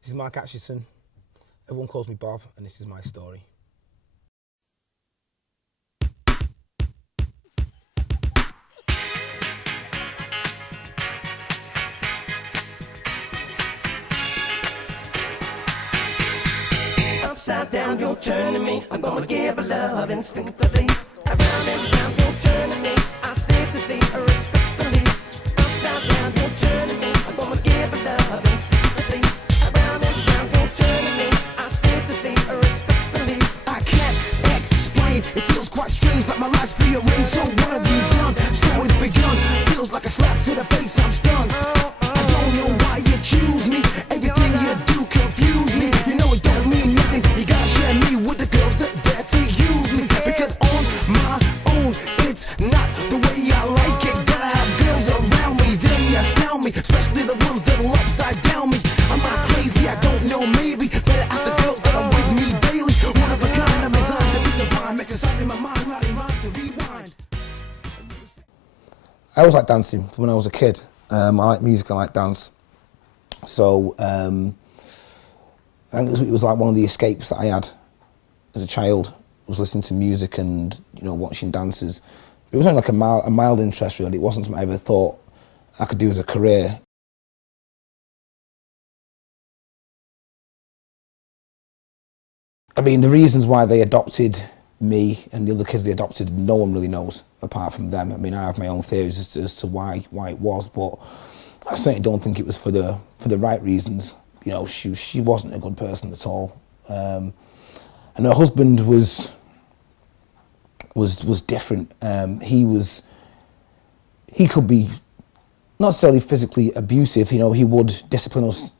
This is Mark Atchison. Everyone calls me Bob, and this is my story. Upside down, you're turning me. I'm gonna give a love instinctively. Around and round, you're turning me. I say to thee, respectfully. Upside down, you're turning me. I'm gonna give a love instinctively. Around and round, you're turning me. I say to thee, respectfully. I can't explain. It feels quite strange, like my life's prearranged. So what have you done? So it's begun. Feels like a slap to the face. I'm stunned. I don't know why you choose me. Everything you do confuse me. You know it don't mean nothing. You gotta share me with the girls that dare to use me. Because on my own, it's not the way I like it. Gotta have girls around me, they astound me. Especially the ones that'll upside down me. I'm not crazy, I don't know, maybe. Better ask the girls that are with me daily. One of a kind, I'm designed to be sublime. Exercising my mind, writing rhymes to rewind. I always liked dancing from when I was a kid. I like music, I like dance. So I think it was like one of the escapes that I had as a child, was listening to music and, you know, watching dances. It was only like a mild interest, really. It wasn't something I ever thought I could do as a career. I mean, the reasons why they adopted me and the other kids they adopted, no one really knows apart from them. I mean, I have my own theories as to why it was, but I certainly don't think it was for the right reasons. You know, she wasn't a good person at all, and her husband was different. He could be not necessarily physically abusive. You know, he would discipline us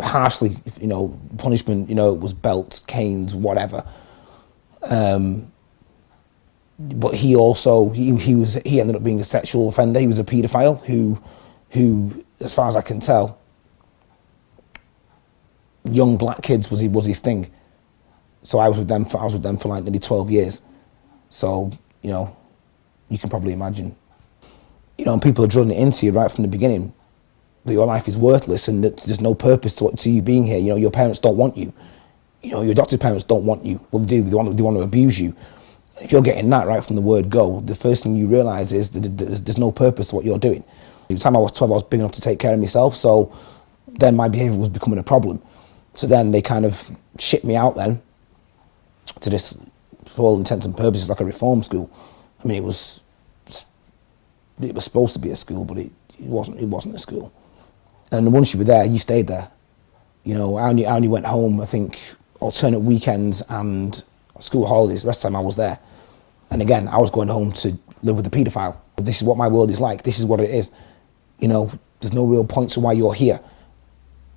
harshly. You know, punishment. You know, it was belts, canes, whatever. But he also he ended up being a sexual offender. He was a paedophile who, as far as I can tell, young black kids was his thing. So I was with them for like nearly 12 years. So, you know, you can probably imagine. You know, and people are drilling it into you right from the beginning that your life is worthless and that there's no purpose to you being here. You know, your parents don't want you. You know, your adopted parents don't want you. What they do, they want to abuse you. If you're getting that right from the word go, the first thing you realise is that there's no purpose to what you're doing. By the time I was 12, I was big enough to take care of myself, so then my behaviour was becoming a problem. So then they kind of shipped me out then to this, for all intents and purposes, like a reform school. I mean, it was supposed to be a school, but it wasn't a school. And once you were there, you stayed there. You know, I only went home, I think, alternate weekends and school holidays. The rest of the time I was there. And again, I was going home to live with a paedophile. This is what my world is like. This is what it is. You know, there's no real point to why you're here.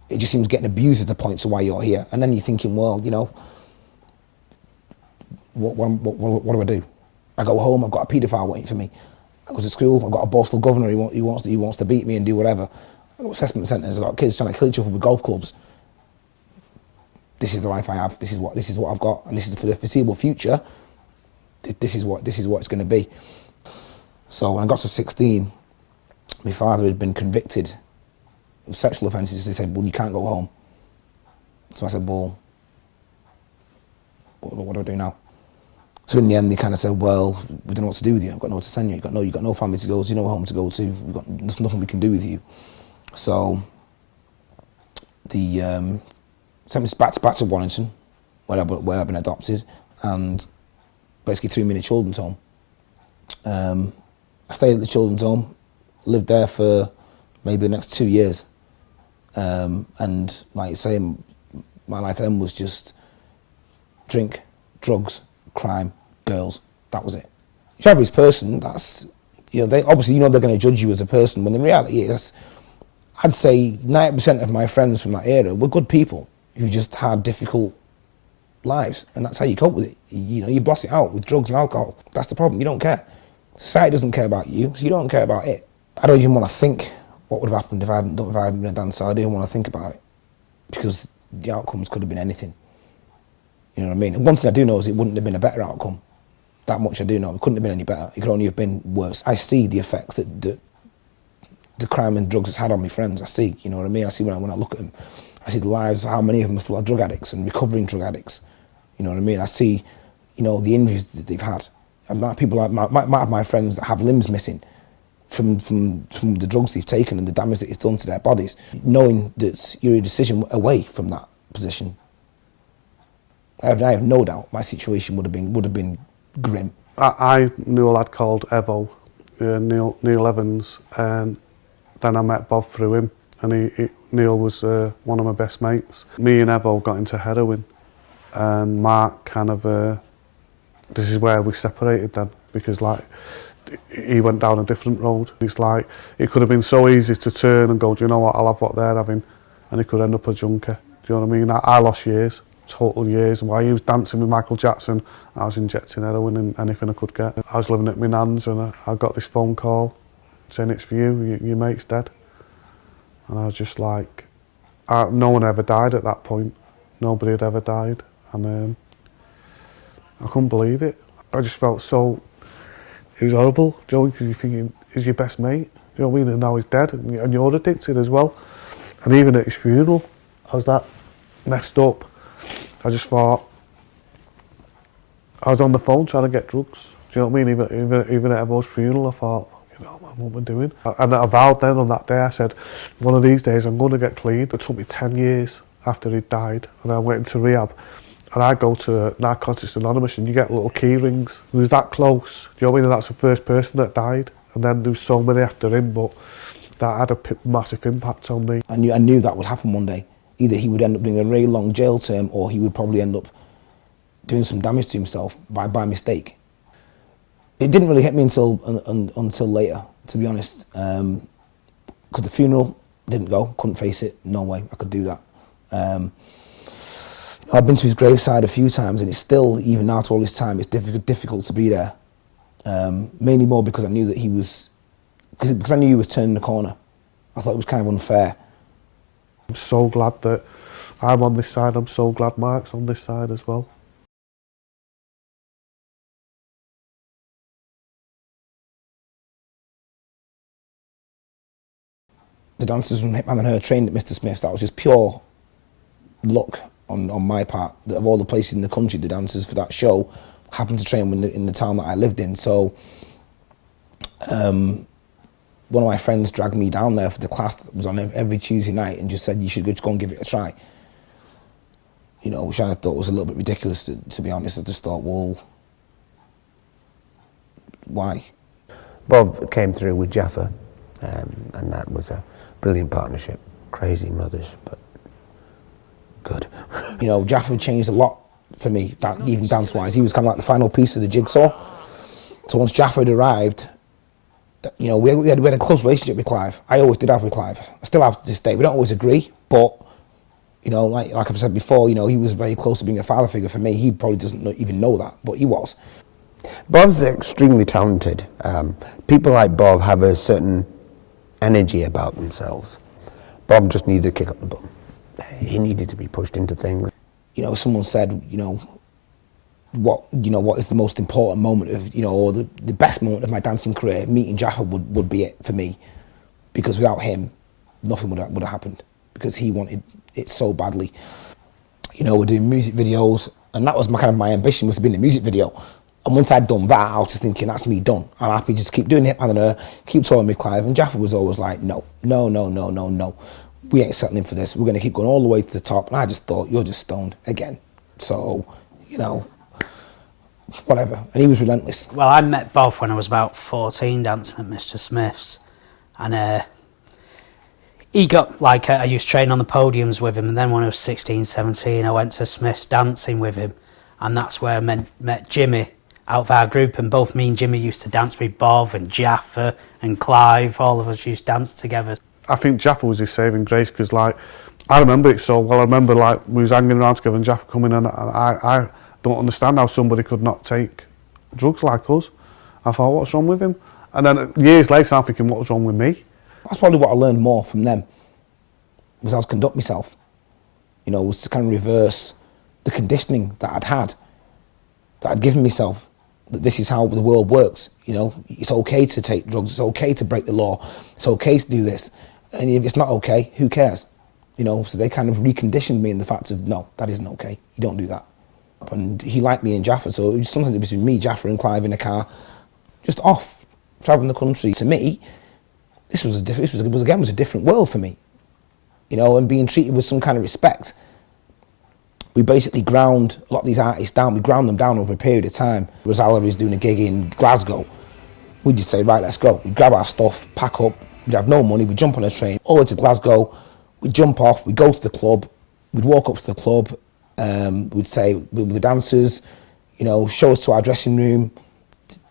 It just seems getting abused at the point to why you're here. And then you're thinking, well, you know, what do I do? I go home, I've got a paedophile waiting for me. I go to school, I've got a boastful governor who wants to beat me and do whatever. I've got assessment centres, I've got kids trying to kill each other with golf clubs. This is the life I have. This is what I've got, and this is for the foreseeable future. This is what it's going to be. So when I got to 16, my father had been convicted of sexual offences. They said, "Well, you can't go home." So I said, "Well, what do I do now?" So in the end, they kind of said, "Well, we don't know what to do with you. I've got nowhere to send you. You've got no family to go to, no home to go to. There's nothing we can do with you." So the sent me back to Warrington, where I've been adopted, and basically threw me in a children's home. I stayed at the children's home, lived there for maybe the next 2 years, and like you say, my life then was just drink, drugs, crime, girls. That was it. If you're an average person, that's, you know, they obviously, you know, they're going to judge you as a person, when the reality is, I'd say 90% of my friends from that era were good people who just had difficult lives, and that's how you cope with it. You know, you boss it out with drugs and alcohol. That's the problem. You don't care. Society doesn't care about you, so you don't care about it. I don't even want to think what would have happened if I hadn't been a dancer. I don't even want to think about it, because the outcomes could have been anything. You know what I mean? And one thing I do know is it wouldn't have been a better outcome. That much I do know. It couldn't have been any better. It could only have been worse. I see the effects that the crime and drugs has had on my friends. I see, you know what I mean? I see when I look at them. I see the lives, how many of them still are drug addicts and recovering drug addicts. You know what I mean? I see, you know, the injuries that they've had. And people like might have my friends that have limbs missing from the drugs they've taken and the damage that it's done to their bodies. Knowing that you're a decision away from that position, I have no doubt my situation would have been grim. I knew a lad called Evo, Neil Evans, and then I met Bob through him, and Neil was one of my best mates. Me and Evo got into heroin, and Mark kind of, this is where we separated then, because like, he went down a different road. It's like, it could have been so easy to turn and go, do you know what, I'll have what they're having, and he could end up a junkie. Do you know what I mean? I lost years, total years. While he was dancing with Michael Jackson, I was injecting heroin in anything I could get. I was living at my nan's, and I got this phone call saying, it's for you, your mate's dead. And I was just like, no one ever died at that point. Nobody had ever died. And I couldn't believe it. I just felt so, it was horrible, you know, because you're thinking, he's your best mate, you know what I mean, and now he's dead, and you're addicted as well. And even at his funeral, I was that messed up. I just thought, I was on the phone trying to get drugs, do you know what I mean, even at Evo's funeral, I thought, you know, what am I doing? And I vowed then on that day, I said, one of these days I'm going to get clean. It took me 10 years after he died, and I went into rehab. And I go to Narcotics Anonymous and you get little key rings. He was that close. Do you know what I mean? And that's the first person that died. And then there was so many after him, but that had a massive impact on me. I knew that would happen one day. Either he would end up doing a very long jail term or he would probably end up doing some damage to himself by mistake. It didn't really hit me until later, to be honest. Because the funeral didn't go, couldn't face it, no way I could do that. I've been to his graveside a few times and it's still, even after all this time, it's difficult to be there. Mainly more because I knew that he was, because I knew he was turning the corner. I thought it was kind of unfair. I'm so glad that I'm on this side, I'm so glad Mark's on this side as well. The dancers from Hitman and Her trained at Mr. Smith's, that was just pure luck on my part, that of all the places in the country, the dancers for that show happened to train in the town that I lived in. So one of my friends dragged me down there for the class that was on every Tuesday night and just said, you should just go and give it a try. You know, which I thought was a little bit ridiculous, to be honest. I just thought, well, why? Bob came through with Jaffa, and that was a brilliant partnership. Crazy mothers, but good. You know, Jaffa changed a lot for me, even dance-wise. He was kind of like the final piece of the jigsaw. So once Jaffa had arrived, you know, we had a close relationship with Clive. I always did have with Clive. I still have to this day. We don't always agree, but, you know, like I've said before, you know, he was very close to being a father figure for me. He probably doesn't even know that, but he was. Bob's extremely talented. People like Bob have a certain energy about themselves. Bob just needed to kick up the bum. He needed to be pushed into things. You know, someone said, what is the most important moment of, or the best moment of my dancing career? Meeting Jaffa would be it for me, because without him, nothing would have happened, because he wanted it so badly. You know, we're doing music videos, and that was my ambition, was to be in a music video. And once I'd done that, I was just thinking, that's me done. I'm happy just keep doing it, and keep touring with Clive. And Jaffa was always like, no. We ain't settling for this. We're going to keep going all the way to the top. And I just thought, you're just stoned again. So, whatever. And he was relentless. Well, I met Bob when I was about 14 dancing at Mr. Smith's. And he got, I used to train on the podiums with him. And then when I was 16, 17, I went to Smith's dancing with him. And that's where I met Jimmy out of our group. And both me and Jimmy used to dance with Bob and Jaffa and Clive. All of us used to dance together. I think Jaffa was his saving grace, because I remember it so well. I remember we was hanging around together and Jaffa coming in, and I don't understand how somebody could not take drugs like us. I thought, what's wrong with him? And then years later I'm thinking, what was wrong with me? That's probably what I learned more from them, was how to conduct myself. Was to kind of reverse the conditioning that I'd given myself, that this is how the world works. It's okay to take drugs, it's okay to break the law, it's okay to do this. And if it's not okay, who cares? So they kind of reconditioned me in the fact of, no, that isn't okay. You don't do that. And he liked me and Jaffa, so it was something between me, Jaffa and Clive in a car, just off, travelling the country. To me, this was a different world for me, and being treated with some kind of respect. We basically ground a lot of these artists down. We ground them down over a period of time. Rosalla is doing a gig in Glasgow. We'd just say, right, let's go. We'd grab our stuff, pack up. We'd have no money. We'd jump on a train over to Glasgow. We'd jump off. We'd go to the club. We'd walk up to the club. We'd say, with the dancers, show us to our dressing room.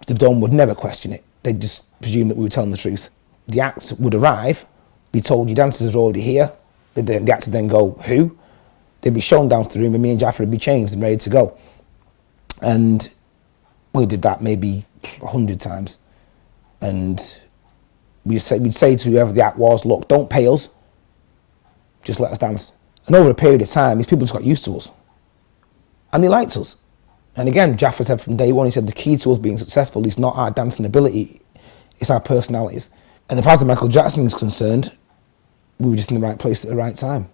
The Dome would never question it. They'd just presume that we were telling the truth. The act would arrive, be told your dancers are already here. The actor then go, who? They'd be shown down to the room and me and Jaffa would be changed and ready to go. And we did that maybe 100 times. And we'd say to whoever the act was, look, don't pay us, just let us dance. And over a period of time, these people just got used to us. And they liked us. And again, Jaffa said from day one, he said the key to us being successful is not our dancing ability, it's our personalities. And as far as the Michael Jackson is concerned, we were just in the right place at the right time.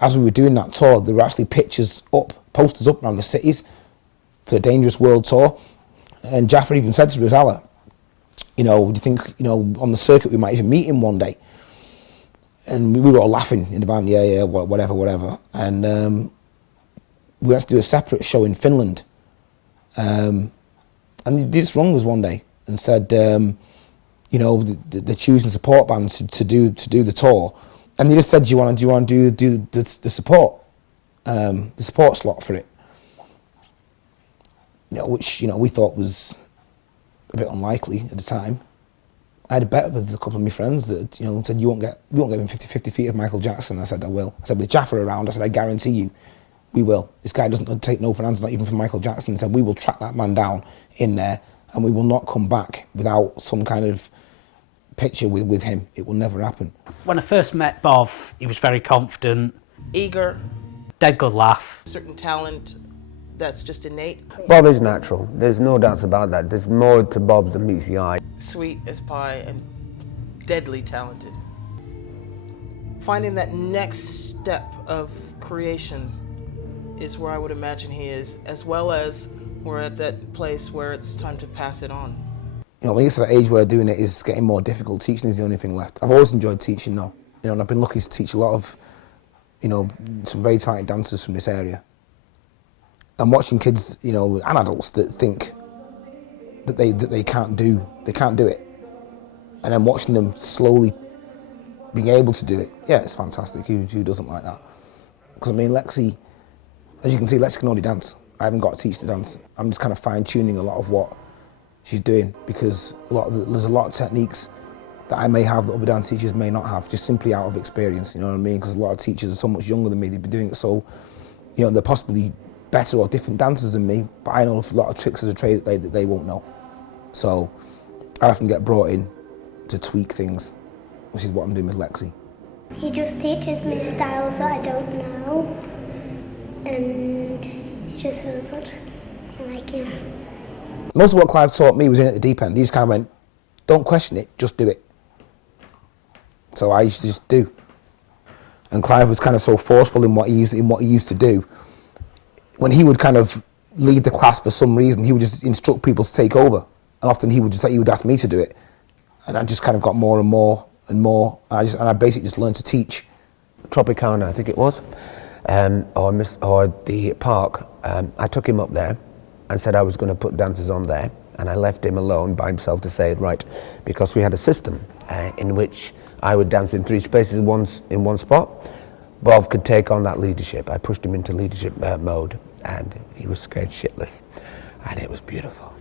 As we were doing that tour, there were actually posters up around the cities for the Dangerous World Tour. And Jaffa even said to Rosalla, do you think, on the circuit we might even meet him one day? And we were all laughing in the band, yeah, whatever. And we had to do a separate show in Finland. And they just rung us one day and said, they're choosing support bands to do the tour. And they just said, do you want to do the support slot for it? Which we thought was a bit unlikely at the time. I had a bet with a couple of my friends that said we won't get within 50 feet of Michael Jackson. I said I will. I said with Jaffa around, I said I guarantee you, we will. This guy doesn't take no for an answer, not even from Michael Jackson. I said we will track that man down in there, and we will not come back without some kind of picture with him. It will never happen. When I first met Bov, he was very confident, Eager, dead good laugh. certain talent that's just innate. Bob is natural. There's no doubt about that. There's more to Bob than meets the eye. Sweet as pie and deadly talented. Finding that next step of creation is where I would imagine he is, as well as we're at that place where it's time to pass it on. When you get to that age where doing it is getting more difficult, teaching is the only thing left. I've always enjoyed teaching though. And I've been lucky to teach a lot of, some very talented dancers from this area. And watching kids, and adults that think that they can't do it, and then watching them slowly being able to do it, yeah, it's fantastic. Who doesn't like that? Because Lexi, as you can see, Lexi can already dance. I haven't got to teach the dance. I'm just kind of fine tuning a lot of what she's doing, because there's a lot of techniques that I may have that other dance teachers may not have, just simply out of experience. You know what I mean? Because a lot of teachers are so much younger than me. They've been doing it so, they're possibly better or different dancers than me, but I know a lot of tricks of the trade that they won't know. So I often get brought in to tweak things, which is what I'm doing with Lexi. He just teaches me styles that I don't know, and he's just really good. I like him. Most of what Clive taught me was in at the deep end. He just kind of went, don't question it, just do it. So I used to just do. And Clive was kind of so forceful in what he used to do. When he would kind of lead the class for some reason, he would just instruct people to take over. And often he would ask me to do it. And I just kind of got more and more and more. And I basically just learned to teach. Tropicana, I think it was, or the park. I took him up there and said I was going to put dancers on there, and I left him alone by himself to say, right, because we had a system in which I would dance in 3 spaces in one spot. Bob could take on that leadership. I pushed him into leadership mode, and he was scared shitless, and it was beautiful.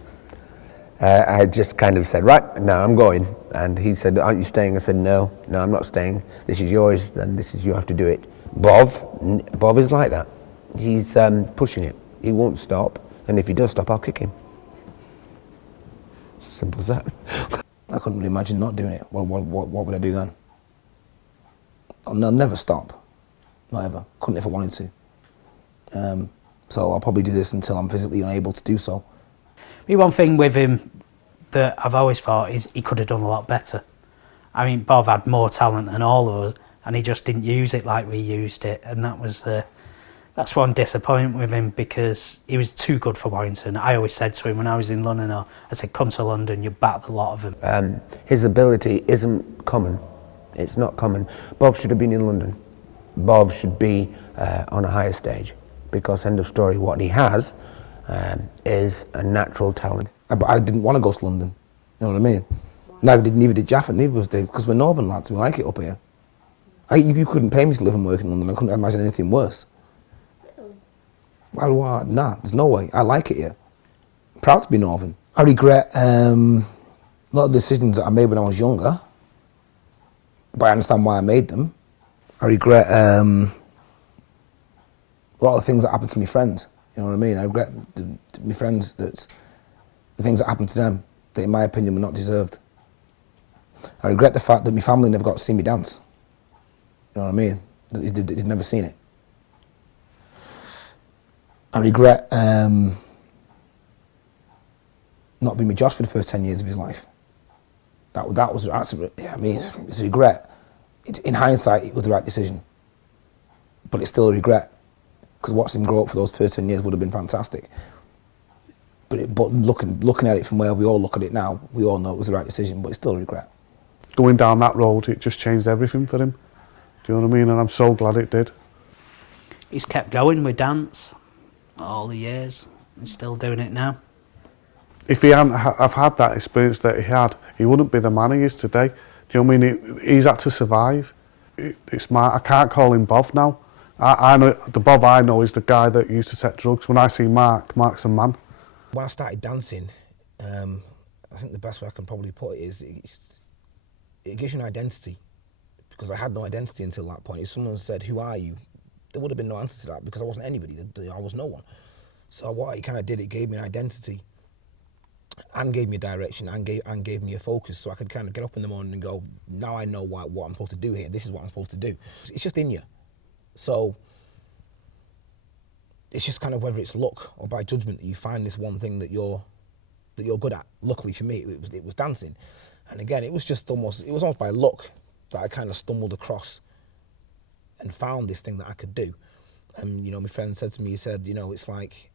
I just kind of said, right, now I'm going. And he said, aren't you staying? I said, no, I'm not staying. This is yours, and you have to do it. Bob is like that. He's pushing it. He won't stop, and if he does stop, I'll kick him. Simple as that. I couldn't really imagine not doing it. What would I do then? I'll never stop. Not ever. Couldn't if I wanted to. So I'll probably do this until I'm physically unable to do so. One thing with him that I've always thought is he could have done a lot better. Bob had more talent than all of us, and he just didn't use it like we used it, and that's one disappointment with him, because he was too good for Warrington. I always said to him when I was in London, I said, come to London, you bat the lot of them. His ability isn't common. It's not common. Bob should have been in London. Bob should be on a higher stage, because end of story, what he has is a natural talent. But I didn't want to go to London, you know what I mean? Neither did Jaffet, neither was Dave, because we're northern lads, we like it up here. You couldn't pay me to live and work in London, I couldn't imagine anything worse. Why do I? Nah, there's no way. I like it here. I'm proud to be northern. I regret a lot of decisions that I made when I was younger, but I understand why I made them. I regret a lot of things that happened to my friends, you know what I mean? I regret my friends, that the things that happened to them, that in my opinion were not deserved. I regret the fact that my family never got to see me dance, you know what I mean? They'd never seen it. I regret not being with Josh for the first 10 years of his life. That's it's a regret. In hindsight, it was the right decision, but it's still a regret, because watching him grow up for those first 10 years would have been fantastic. But looking at it from where we all look at it now, we all know it was the right decision, but it's still a regret. Going down that road, it just changed everything for him. Do you know what I mean? And I'm so glad it did. He's kept going with dance all the years. He's still doing it now. If he hadn't have had that experience that he had, he wouldn't be the man he is today. Do you know what I mean? He's had to survive. I can't call him Bob now. I know the Bob I know is the guy that used to take drugs. When I see Mark's a man. When I started dancing, I think the best way I can probably put it is it gives you an identity, because I had no identity until that point. If someone said, "Who are you?" there would have been no answer to that, because I wasn't anybody. I was no one. So what it kind of did, it gave me an identity, and gave me a direction, and gave me a focus, so I could kind of get up in the morning and go, now I know what I'm supposed to do here. This is what I'm supposed to do. It's just in you. So it's just kind of whether it's luck or by judgment that you find this one thing that you're good at. Luckily for me, it was dancing, and again, it was almost by luck that I kind of stumbled across and found this thing that I could do. And my friend said to me, he said, it's like,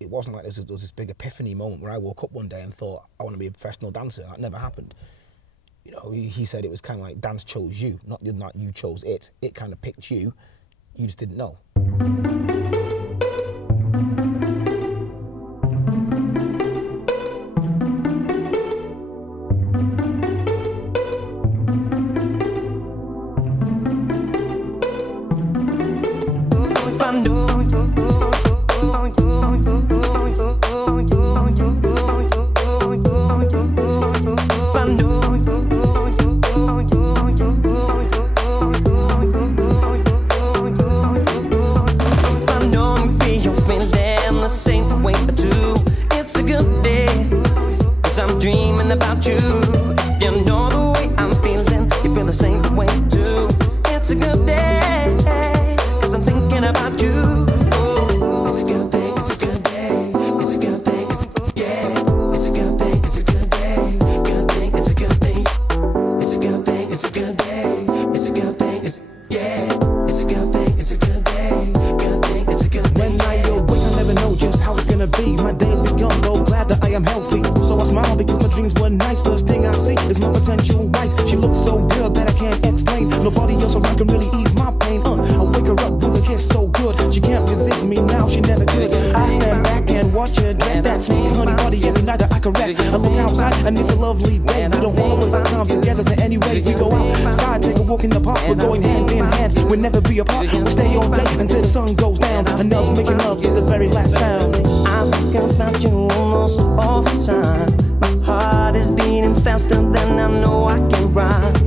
it wasn't like there was this big epiphany moment where I woke up one day and thought, I want to be a professional dancer. That never happened. He said it was kind of like dance chose you, not you chose it. It kind of picked you. You just didn't know. About you, if you know the way I'm feeling, you feel the same way too. It's a good day, 'cause I'm thinking about you. Oh, it's a good day, it's a good day, it's a good thing, it's a good day, it's a good day, good thing, it's a good thing, it's a good thing, it's a good day, it's a good thing, it's a good thing, it's a good day, good thing, it's a good thing. When I awake, I never know just how it's gonna be. My day has begun, though glad that I am healthy. So I smile because my dreams were nice. First thing I see is my potential wife. She looks so good that I can't explain. Nobody else around can really ease my pain. I wake her up with a kiss so good. She can't resist me now, she never could. I stand back and watch her dress. That sweet honey body every night that I caress. I look outside and it's a lovely day. We don't wanna waste our time together, so anyway we go outside, take a walk in the park. We're going hand in hand, we'll never be apart. We stay all day until the sun goes down. And us making love is the very last sound. I think about you almost all the time. My heart is beating faster than I know I can rhyme.